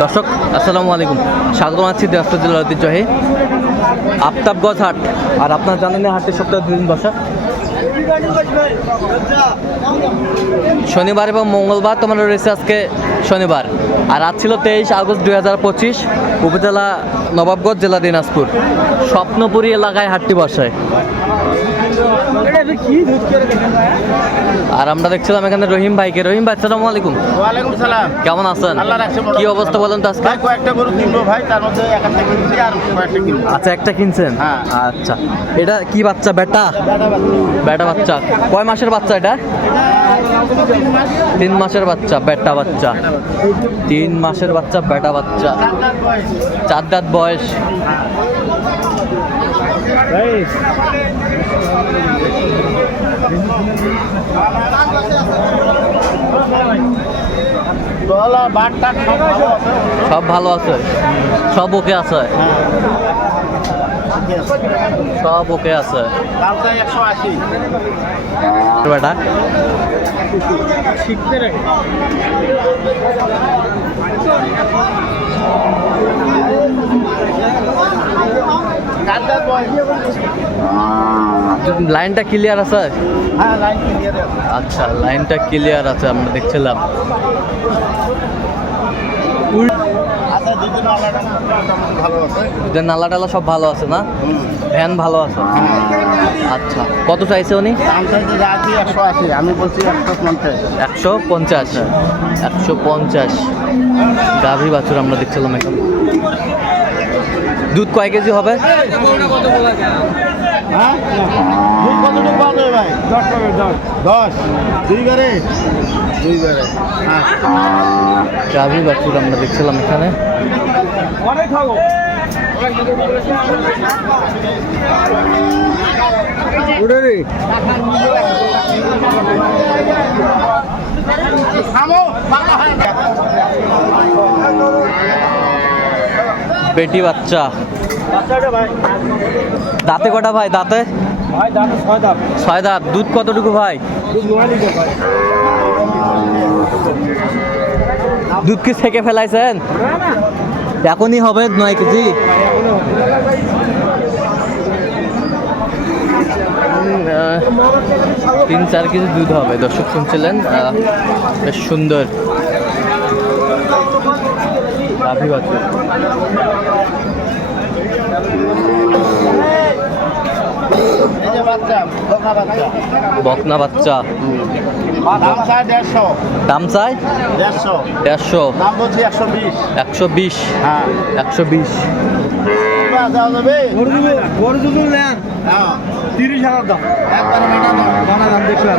দর্শক, আসসালামু আলাইকুম। স্বাগত আছি দেশ জেলার ঐতিহ্যে আফতাবগঞ্জ হাট। আর আপনার জানেন হাটের সপ্তাহে দুদিন বসা। শনিবার এবং মঙ্গলবার তোমার রয়েছে আজকে শনিবার। আর আজ ছিল তেইশ আগস্ট দুই হাজার পঁচিশ উপজেলা নবাবগঞ্জ জেলা দিনাজপুর স্বপ্নপুরী এলাকায় হাটটি বসায় আর আমরা দেখছিলাম এখানে রহিম ভাইকে। রহিম ভাই আসসালামু আলাইকুম। ওয়ালাইকুম সালাম। কেমন আছেন? আল্লাহ রাখছে কি অবস্থা বলেন তো আজকে? কয়েকটা গরু কিনবো ভাই তার মধ্যে একটা কিনছি আর কয়েকটা কিনবো। আচ্ছা একটা কিনছেন? হ্যাঁ। আচ্ছা। এটা কি বাচ্চা বেটা বেটা বাচ্চা। কয় মাসের বাচ্চা এটা? তিন মাসের বাচ্চা বেটা বাচ্চা তিন মাসের বাচ্চা বেটা বাচ্চা চার দাঁত বয়স সব ভালো আছে। সব ওকে আছে। সব ওকে আছে। বেটা। লাইনটা ক্লিয়ার আছে? আচ্ছা লাইনটা ক্লিয়ার আছে আমরা দেখছিলাম। যে নালা টালা সব ভালো আছে? না? ভ্যান ভালো আছে? আচ্ছা। কত চাইছে উনি? একশো আশি। আমি বলছি একশো পঞ্চাশ। একশো পঞ্চাশ? একশো পঞ্চাশ। গাভী বাছুর আমরা দেখছিলাম এখন। দুধ কয় কেজি হবে? হ্যাঁ? দুই কতটুকু পাওয়া যাবে ভাই? দশ পাবে দশ। দশ। দুই বারে দুই বারে হ্যাঁ। গাভী বাছুর আমরা দেখছিলাম এখানে। উড়ে রে। বেটি বাচ্চা। দাঁতে কটা ভাই, দাঁতে? ছয় দাঁত। দুধ কতটুকু ভাই? দুধ কি থেকে ফেলাইছেন? এখনই হবে নয় কেজি? তিন, চার কেজি দুধ হবে, দর্শক শুনছিলেন বেশ সুন্দর গাভী বাছুর এই যে বাচ্চা বকনা বাচ্চা। দাম চাই দেড়শো। দেড়শো। দাম বলছি একশো বিশ। একশো বিশ? হ্যাঁ। হ্যাঁ। তিরিশ হাজার দাম। একবারে দাম দেখলাম।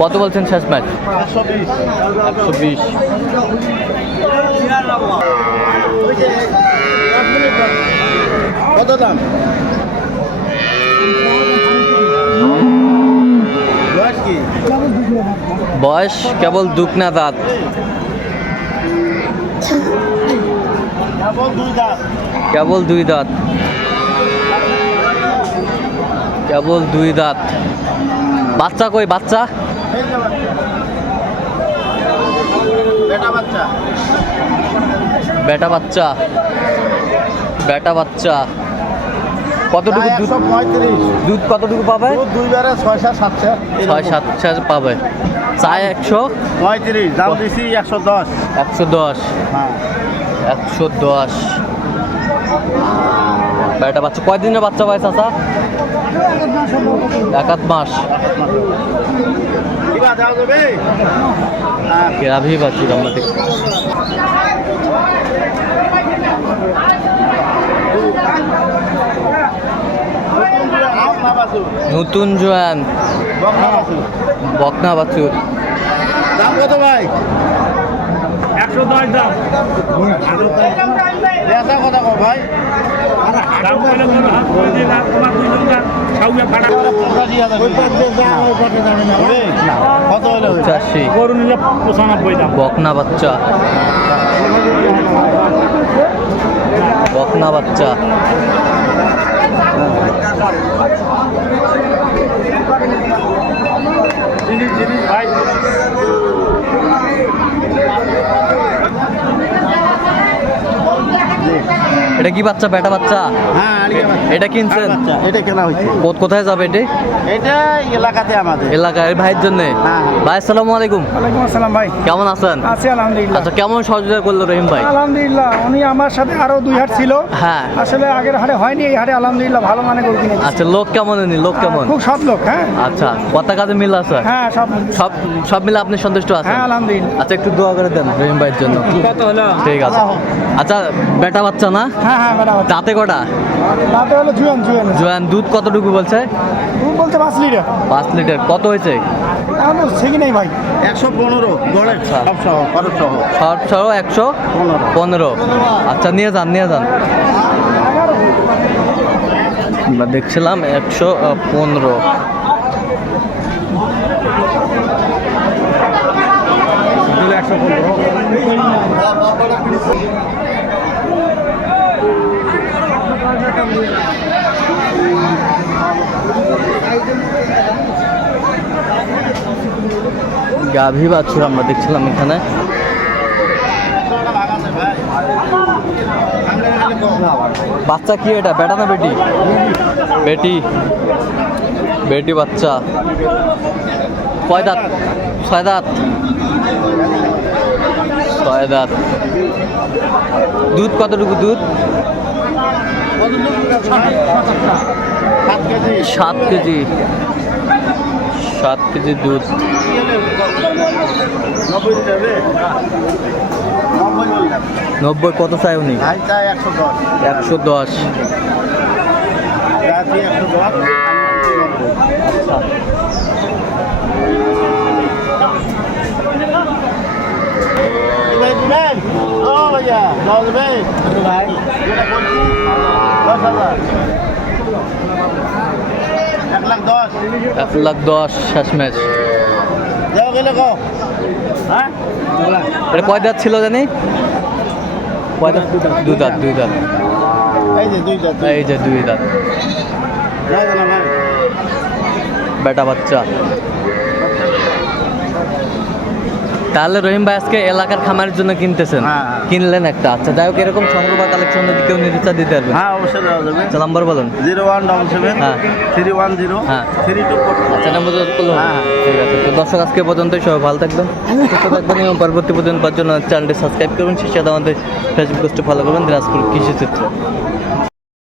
কত বলছেন শেষ ম্যাচ? একশো বিশ কত দাম? বয়স কেবল দাঁত। কেবল দুই দাম কেবল দুই দাঁত। কেবল দুই দাঁত। বাচ্চা কই বাচ্চা? বাচ্চা। বেটা বাচ্চা। বেটা বাচ্চা। কতটুকু দুধ? দুধ কতটুকু পাবে? দুধ দুই বারে ছয় সাত সাতশো। ছয় সাত ছয় পাবে। চায় একশো? পঁয়ত্রিশ। দাম দিছি একশো দশ। একশো দশ। হ্যাঁ। একশো দশ। বেটা বাচ্চা। কয়দিনের বাচ্চা পায় চাচা? এক আধ মাস আমরা দেখছি নতুন জোয়ান। বকনা বাছুর। দাম কত ভাই? একশো দশ দাম। বেচা কথা কো ভাই দাম। করলে কোনো হাত করে দিয়ে দাম তোমার দুই জনটা খাউয়া ফাটা ওই পাশ দিয়ে যা, ওই পাশে যাবে না। হবে? কত হলে হবে? পঁচাশি গরু নিলে পঁচানব্বই দাম বকনা বাচ্চা বকনা বাচ্চা ভাই এটা কি বাচ্চা বেটা বাচ্চা? হ্যাঁ, এটা কিনছেন? এটা কেনা হয়েছে। কোথায় যাবে এটি? এটা এলাকাতে আমাদের। এলাকার ভাইয়ের জন্য? হ্যাঁ। ভাই আসসালামু আলাইকুম। ওয়ালাইকুম আসসালাম ভাই। কেমন আছেন? আছি আলহামদুলিল্লাহ। আচ্ছা কেমন সহযোগিতা করল রহিম ভাই? আলহামদুলিল্লাহ উনি আমার সাথে আরও দুই হাট ছিল। হ্যাঁ। আসলে আগের হাটে হয়নি এই হাটে আলহামদুলিল্লাহ ভালো মানে গরু কিনেছি। আচ্ছা লোক কেমন উনি? লোক কেমন? খুব সৎ লোক হ্যাঁ। আচ্ছা কথা কাজে মিল আছে? হ্যাঁ সব সব সব মিলে আপনি সন্তুষ্ট আছেন? হ্যাঁ আলহামদুলিল্লাহ। আচ্ছা একটু দোয়া করে দেন রহিম ভাইয়ের জন্য। ঠিক আছে আচ্ছা বেটা বাচ্চা না? হ্যাঁ হ্যাঁ দাঁতে কটা? রাতে হলো জুয়ান জুয়ান। জোয়ান দুধ কতটুকু বলছে? তুমি বলতে পাঁচ লিটার। পাঁচ লিটার। কত হয়েছে? এখন নেই ভাই। একশো পনেরো গড়ের আচ্ছা। সব সহ খরচ সহ। সব সহ একশো পনেরো। পনেরো। আচ্ছা নিয়ে যান নিয়ে যান। আমরা দেখছিলাম একশো পনেরো। একশো পনেরো। গাভী বাছুর আমরা দেখছিলাম এখানে। বাচ্চা কি এটা? বেটা না বেটি? বেটি। বেটি বাচ্চা। কয় দাঁত? ছয় দাঁত। ছয় দাঁত। দুধ কতটুকু দুধ? সাত কেজি। সাত কেজি দুধ। নব্বই কত চাই উনি? একশো দশ। একশো এক লাখ দশ। শেষ ম্যাচ। এটা কয় দাঁত ছিল জানি? কয় দাঁত? দুই দাঁত দুই দাঁত। এই যে দুই দাঁত। বেটা বাচ্চা। তাহলে রহিম ভাই আজকে এলাকার খামারের জন্য কিনতেছেন। হ্যাঁ। কিনলেন একটা। আচ্ছা যাই হোক এরকম সংগ্রহ বা কালেকশন যদি কেউ নিতে দিতে পারবেন হ্যাঁ অবশ্যই দেওয়া যাবে। আচ্ছা নাম্বার বলুন। জিরো ওয়ান ডবল সেভেন হ্যাঁ। থ্রি ওয়ান জিরো হ্যাঁ। থ্রি টু আচ্ছা নাম্বার হ্যাঁ। ঠিক আছে তো দর্শক আজকে পর্যন্তই সবাই ভালো থাকবেন সুস্থ থাকবেন এবং পরবর্তী পর্যন্ত পাওয়ার জন্য চ্যানেলটি সাবস্ক্রাইব করবেন সেই সাথে আমাদের ফেসবুক পেজটি ফলো করবেন দিনাজপুর কৃষি চিত্র।